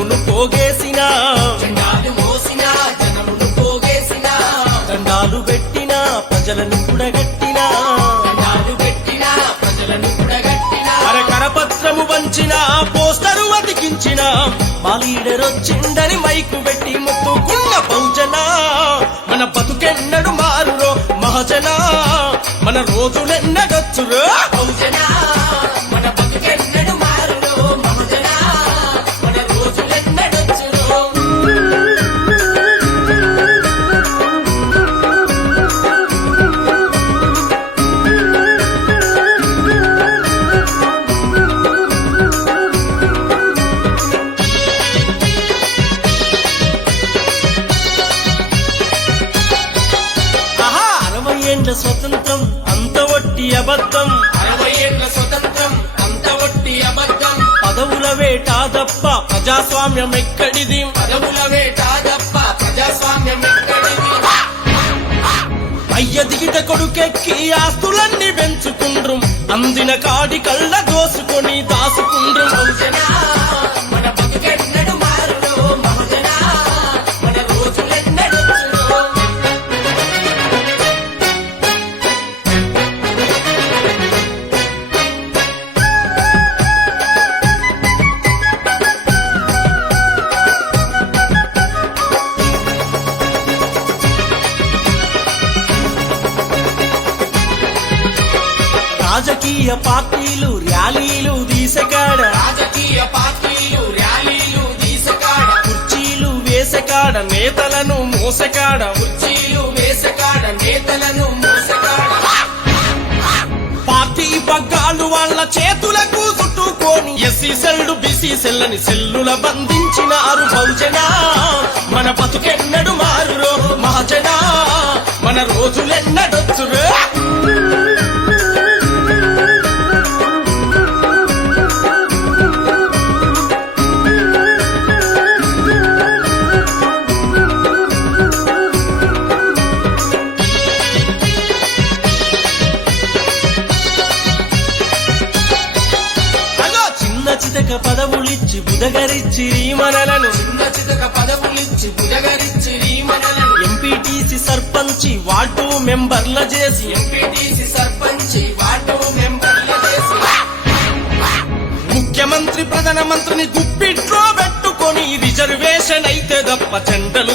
జనమును పోగేసిన జెండాలు మోసిన జనమును పోగేసిన దండాలు పెట్టిన ప్రజలను కూడగట్టిన దండాలు పెట్టిన ప్రజలను కూడగట్టిన కరపత్రము వంచిన పోస్టరు అతికించిన మా లీడర్ వచ్చిందని మైకు పెట్టి మొత్తుకున్న బహుజన మన బతుకెన్నడు మారురో మహజన మన రోజులెన్నడొచ్చురో బహుజన మన బతుకెన్నడు మారునో బహుజన మన రోజులెన్నడొచ్చునో ఆహా 60 ఏండ్ల స్వతంత్రం అంత వట్టి అబద్ధం 60 ఏళ్ల స్వతంత్రం అంత ఒట్టి అబద్ధం పదవుల వేట తప్ప ప్రజాస్వామ్యం ఎక్కడిది పదవుల వేట తప్ప ప్రజాస్వామ్యం ఎక్కడిది అయ్య దిగిట కొడుకెక్కి ఆస్తులన్నీ పెంచుకుండ్రు అందిన కాడి కళ్ళ దోసుకొని దాసుకుండ్రు బహుజన మన బతుకెన్నడు మారునో బహుజన మన రోజులెన్నడొచ్చునో రాజకీయ పార్టీలు ర్యాలీలు తీసకాడ రాజకీయ పార్టీలు ర్యాలీలు తీసకాడ కుర్చీలు వేసకాడ నేతలను మోసకాడ కుర్చీలు వేసకాడ నేతలను మోసకాడ పార్టీ పగ్గాలు వాళ్ళ చేతులకు చుట్టుకొని ఎస్సీ సెల్లు బీసీ సెల్లని సెల్లుల బంధించినారు బహుజన మన బతుకెన్నడు మారురో మహజన మన రోజులెన్నడొచ్చురో అగో చిన్న చితక పదవులిచ్చి బుదగరిచ్చి మనలను చిన్న చితక పదవులిచ్చి బుజగరిచ్చి రీమనలను ఎంపీటీసీ సర్పంచి వార్డు మెంబర్ల చేసి ఎంపీటీసీ సర్పంచి వార్డు మెంబర్ల చేసి ముఖ్యమంత్రి ప్రధానమంత్రిని గుప్పిట్లో పెట్టుకొని రిజర్వేషన్ అయితే తప్ప చెంటలు